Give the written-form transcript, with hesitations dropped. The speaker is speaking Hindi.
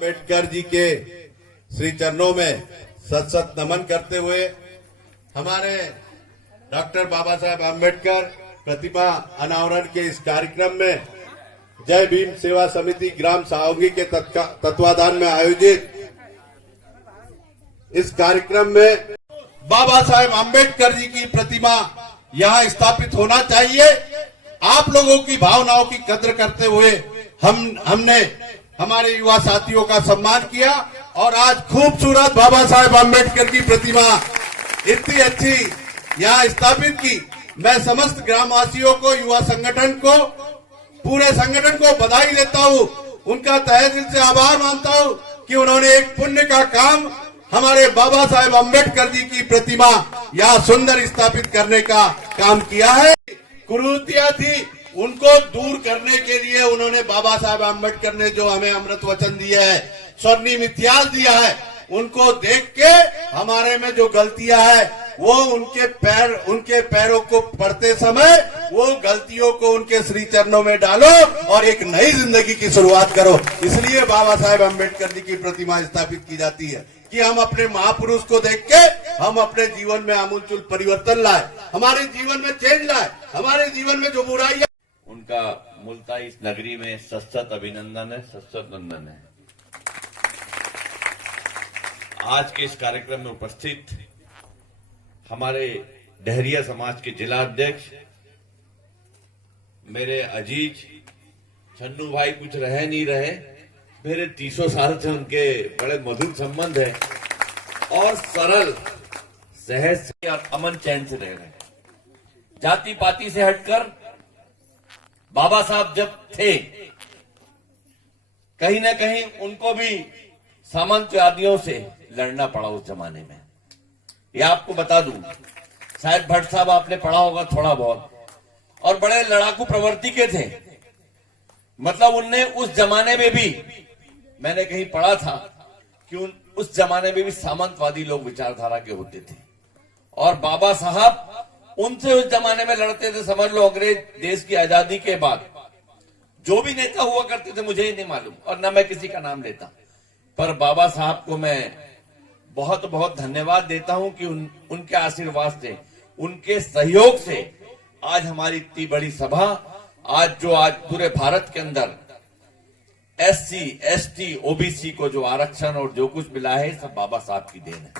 अम्बेडकर जी के श्री चरणों में सत सत नमन करते हुए हमारे डॉक्टर बाबा साहेब अम्बेडकर प्रतिमा अनावरण के इस कार्यक्रम में जय भीम सेवा समिति ग्राम सावगी के तत्वाधान में आयोजित इस कार्यक्रम में बाबा साहेब अम्बेडकर जी की प्रतिमा यहाँ स्थापित होना चाहिए। आप लोगों की भावनाओं की कद्र करते हुए हमने हमारे युवा साथियों का सम्मान किया और आज खूबसूरत बाबा साहेब अम्बेडकर की प्रतिमा इतनी अच्छी यहाँ स्थापित की। मैं समस्त ग्रामवासियों को, युवा संगठन को, पूरे संगठन को बधाई देता हूँ। उनका तहे दिल से आभार मानता हूँ कि उन्होंने एक पुण्य का काम हमारे बाबा साहेब अम्बेडकर जी की प्रतिमा यहाँ सुंदर स्थापित करने का काम किया है। कुरीतियां थी उनको दूर करने के लिए उन्होंने बाबा साहेब अम्बेडकर ने जो हमें अमृत वचन दिया है, स्वर्णिम इतिहास दिया है, उनको देख के हमारे में जो गलतियां है वो उनके पैरों को पड़ते समय वो गलतियों को उनके श्री चरणों में डालो और एक नई जिंदगी की शुरुआत करो। इसलिए बाबा साहेब अम्बेडकर जी की प्रतिमा स्थापित की जाती है कि हम अपने महापुरुष को देख के हम अपने जीवन में आमूलचूल परिवर्तन लाए, हमारे जीवन में चेंज लाए, हमारे जीवन में जो बुराई है उनका मुल्ताई इस नगरी में सत अभिनंदन है, सत नंदन है। आज के इस कार्यक्रम में उपस्थित हमारे डहरिया समाज के जिला अध्यक्ष मेरे अजीज छन्नू भाई कुछ रहे नहीं रहे, मेरे 300 साल से उनके बड़े मधुर संबंध है और सरल सहज और अमन चैन से रह रहे। जाति पाति से हटकर बाबा साहब जब थे कहीं ना कहीं उनको भी सामंतवादियों से लड़ना पड़ा उस जमाने में। ये आपको बता दूं, शायद भट्ट साहब आपने पढ़ा होगा थोड़ा बहुत, और बड़े लड़ाकू प्रवृत्ति के थे। मतलब उनने उस जमाने में भी, मैंने कहीं पढ़ा था कि उस जमाने में भी सामंतवादी लोग विचारधारा के होते थे और बाबा साहब उनसे उस जमाने में लड़ते थे। समझ लो अंग्रेज देश की आजादी के बाद जो भी नेता हुआ करते थे, मुझे ही नहीं मालूम और न मैं किसी का नाम लेता, पर बाबा साहब को मैं बहुत बहुत धन्यवाद देता हूं कि उनके आशीर्वाद से, उनके सहयोग से आज हमारी इतनी बड़ी सभा, आज पूरे भारत के अंदर SC, ST, OBC को जो आरक्षण और जो कुछ मिला है सब बाबा साहब की देन है।